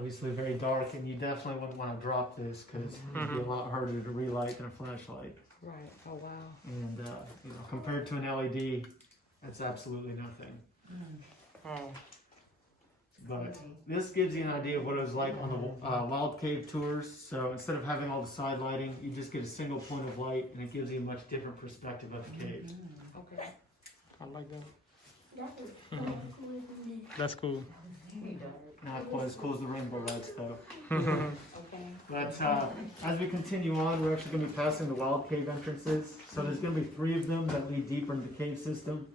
obviously very dark, and you definitely wouldn't want to drop this because it'd be a lot harder to relight than a flashlight. Right. Oh wow. And you know, compared to an LED, that's absolutely nothing. Oh. But this gives you an idea of what it was like on the Wild Cave tours. So instead of having all the side lighting, you just get a single point of light, and it gives you a much different perspective of the cave. Okay. I like that. That's cool. Not quite as cool as the rainbow lights, though. Okay. But as we continue on, we're actually going to be passing the Wild Cave entrances. So there's going to be 3 of them that lead deeper into the cave system.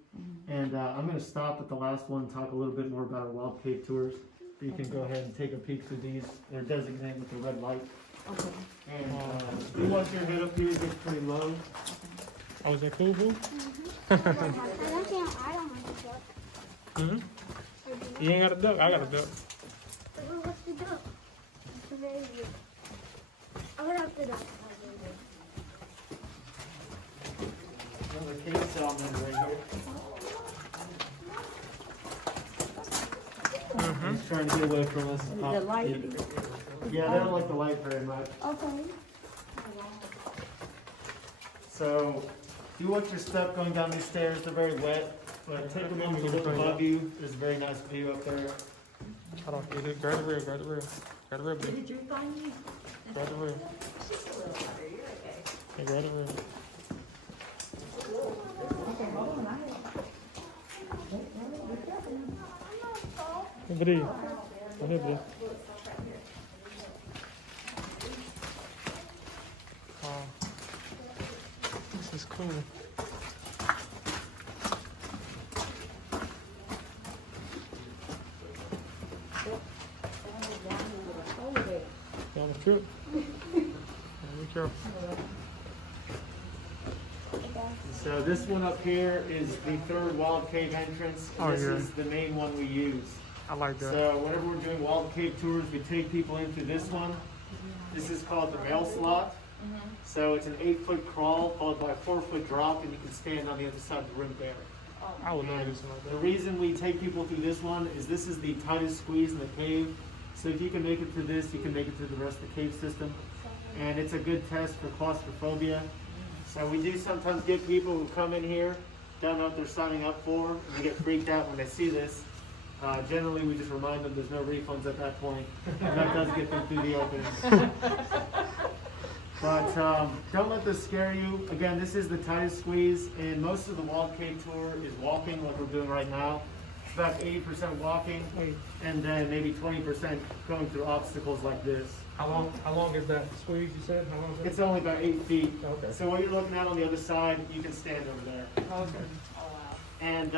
And I'm going to stop at the last one and talk a little bit more about our Wild Cave tours. You can go ahead and take a peek through these. They're designated with the red light. Okay. And you want your head up here, get pretty low. Oh, is that cool, boo? I don't want to duck. Mm-hmm. You ain't got a duck. I got a duck. What's the duck? It's a baby. I would have the duck. Another cave salamander right here. He's trying to get away from us. The light. Yeah, they don't like the light very much. Okay. So, if you watch your step going down these stairs, they're very wet. But take a moment to look above you. There's a very nice view up there. Hold on. Get it. Grab the rear. Grab the rear. Grab the rear, boo. Did you find me? Grab the rear. She's a little harder. You're okay. Hey, grab the rear. Okay, hold on. Hey, buddy. Go ahead, buddy. Wow. This is cool. You on the trip? Yeah, be careful. So this one up here is the 3rd Wild Cave entrance. Oh, This yeah. is the main one we use. I like that. So whenever we're doing Wild Cave tours, we take people into this one. This is called the mail slot. So it's an 8-foot crawl followed by a 4-foot drop, and you can stand on the other side of the rim there. I would love to do something like The that. reason we take people through this one is this is the tightest squeeze in the cave. So if you can make it through this, you can make it through the rest of the cave system. And it's a good test for claustrophobia. So we do sometimes get people who come in here, don't know what they're signing up for, and they get freaked out when they see this. Generally, we just remind them there's no refunds at that point. And that does get them through the opening. But don't let this scare you. Again, this is the tightest squeeze, and most of the Wild Cave tour is walking like we're doing right now. It's about 80% walking, and then maybe 20% going through obstacles like this. How long is that squeeze you said? How long is it? It's only about 8 feet. Okay. So what you're looking at on the other side, you can stand over there. Okay. Oh wow. And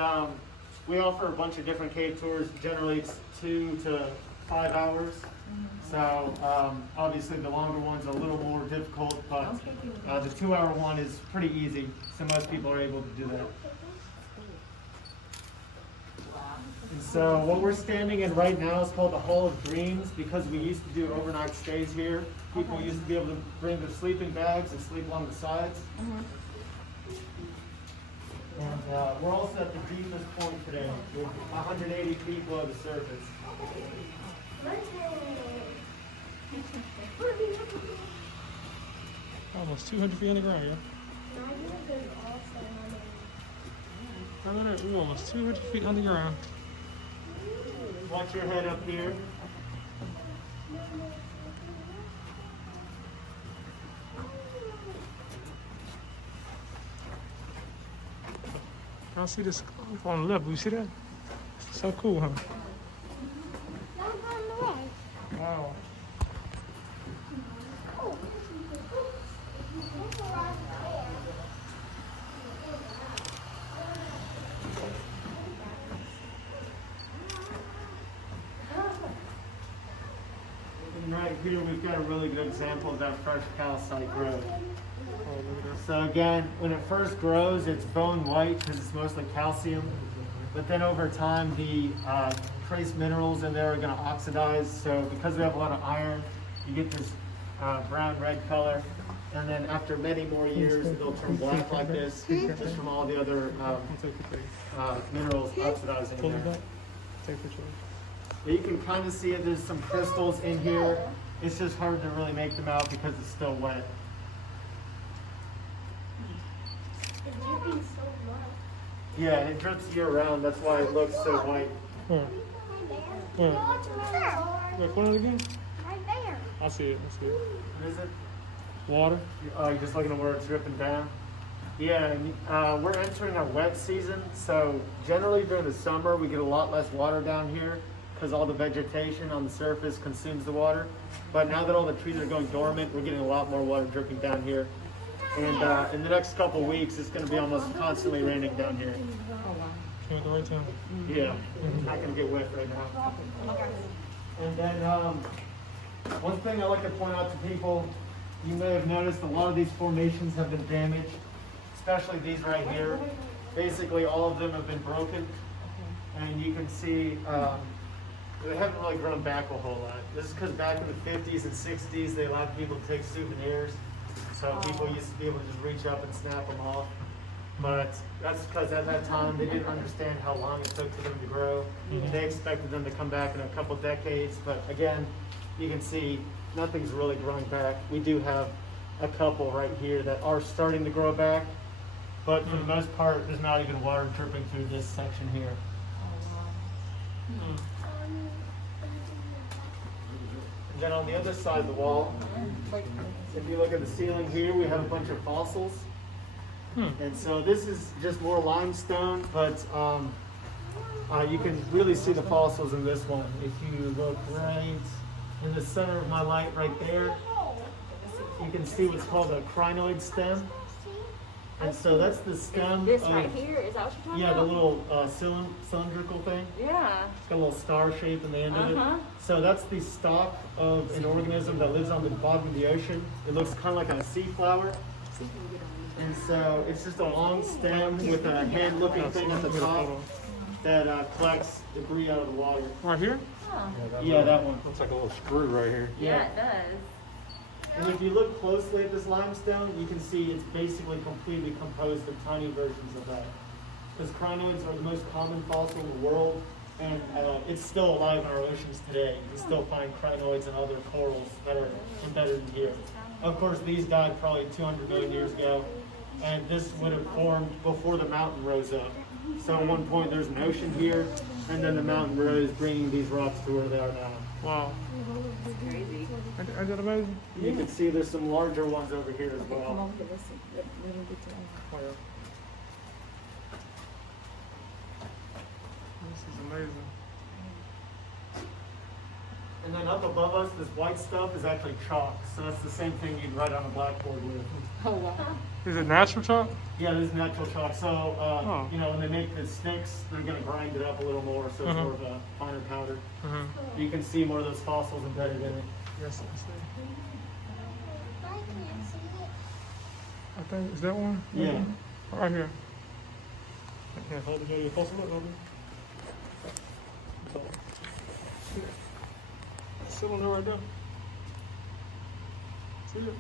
we offer a bunch of different cave tours. Generally, it's 2 to 5 hours. So obviously the longer one's a little more difficult, but the 2-hour one is pretty easy. So most people are able to do that. And so what we're standing in right now is called the Hall of Dreams because we used to do overnight stays here. People used to be able to bring their sleeping bags and sleep along the sides. And we're also at the deepest point today. We're 180 feet below the surface. Almost 200 feet on the ground, yeah? I know that. We're almost 200 feet on the ground. Watch your head up here. I see this on the left. You see that? So cool, huh? Wow. And right here we've got a really good example of that fresh calcite growth. Oh, look at that. So again, when it first grows, it's bone white because it's mostly calcium. But then over time, the trace minerals in there are going to oxidize. So because we have a lot of iron, you get this brown-red color. And then after many more years, it'll turn black like this, just from all the other Take a picture. minerals oxidizing Pull in it there. back. Take a picture. You can kind of see it. There's some crystals in here. It's just hard to really make them out because it's still wet. The dripping's so white. Yeah, it drips year round. That's why it looks so white. Where? There. Where? Look, point it again. Right there. I see it. I see it. What is it? Water. Oh, you're just looking at where it's dripping down? Yeah, and, we're entering our wet season, so generally during the summer we get a lot less water down here because all the vegetation on the surface consumes the water. But now that all the trees are going dormant, we're getting a lot more water dripping down here. And in the next couple of weeks, it's going to be almost constantly raining down here. Came at the right time. Yeah, it's not going to get wet right now. And then one thing I like to point out to people, you may have noticed a lot of these formations have been damaged, especially these right here. Basically, all of them have been broken. And you can see they haven't really grown back a whole lot. This is because back in the 50s and 60s, they allowed people to take souvenirs. So people used to be able to just reach up and snap them off. But that's because at that time they didn't understand how long it took for them to grow. They expected them to come back in a couple decades. But again, you can see nothing's really growing back. We do have a couple right here that are starting to grow back. But for the most part, there's not even water dripping through this section here. And then on the other side of the wall, if you look at the ceiling here, we have a bunch of fossils. And so this is just more limestone, but you can really see the fossils in this one. If you look right in the center of my light right there, you can see what's called a crinoid stem. And so that's the stem This of, right here, is that what you're talking yeah, the about? little cylindrical thing. Yeah. It's got a little star shape in the end of it. So that's the stalk of an organism that lives on the bottom of the ocean. It looks kind of like a sea flower. And so it's just a long stem with a hand-looking thing at the top that collects debris out of the water. Right here? Huh. Yeah, that one. Looks like a little screw right here. Yeah, it does. And if you look closely at this limestone, you can see it's basically completely composed of tiny versions of that. Because crinoids are the most common fossil in the world, and it's still alive in our oceans today. You can still find crinoids and other corals that are embedded in here. Of course, these died probably 200 million years ago, and this would have formed before the mountain rose up. So at one point there's an ocean here, and then the mountain rose, bringing these rocks to where they are now. Wow. Crazy. Ain't that amazing? You can see there's some larger ones over here as Come well. over here, listen. Let me get to them. Oh, yeah. This is amazing. And then up above us, this white stuff is actually chalk. So that's the same thing you'd write on a blackboard with. Oh, wow. Is it natural chalk? Yeah, this is natural chalk. So, you know, when they make the sticks, they're going to grind it up a little more, so it's more of a finer powder. You can see more of those fossils embedded in it. Yes, I see. I can't see it. I think, is that one? Yeah. Right here. I can't hold it. You're supposed to look over. Cylinder right there. See it?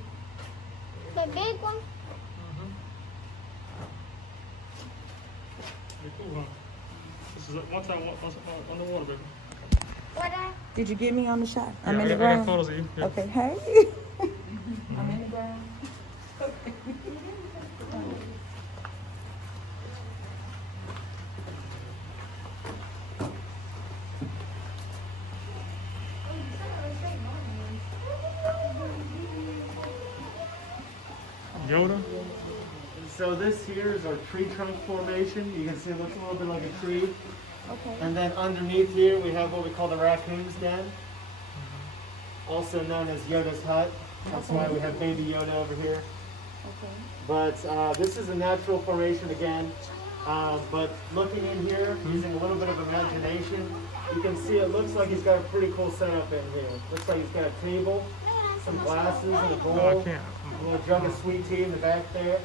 The big one. Yeah, cool, huh? This is one time underwater, baby. What I? Did you get me on the shot? Yeah, I'm in the I got ground. photos of you. Yeah. Okay, hey. I'm in the ground. Yoda? So this here is our tree trunk formation. You can see it looks a little bit like a tree. Okay. And then underneath here, we have what we call the raccoon's den, also known as Yoda's hut. That's why we have baby Yoda over here. Okay. But this is a natural formation again. But looking in here, using a little bit of imagination, you can see it looks like he's got a pretty cool setup in here. Looks like he's got a table, some glasses, and a No, I bowl, can't. a little jug of sweet tea in the back there.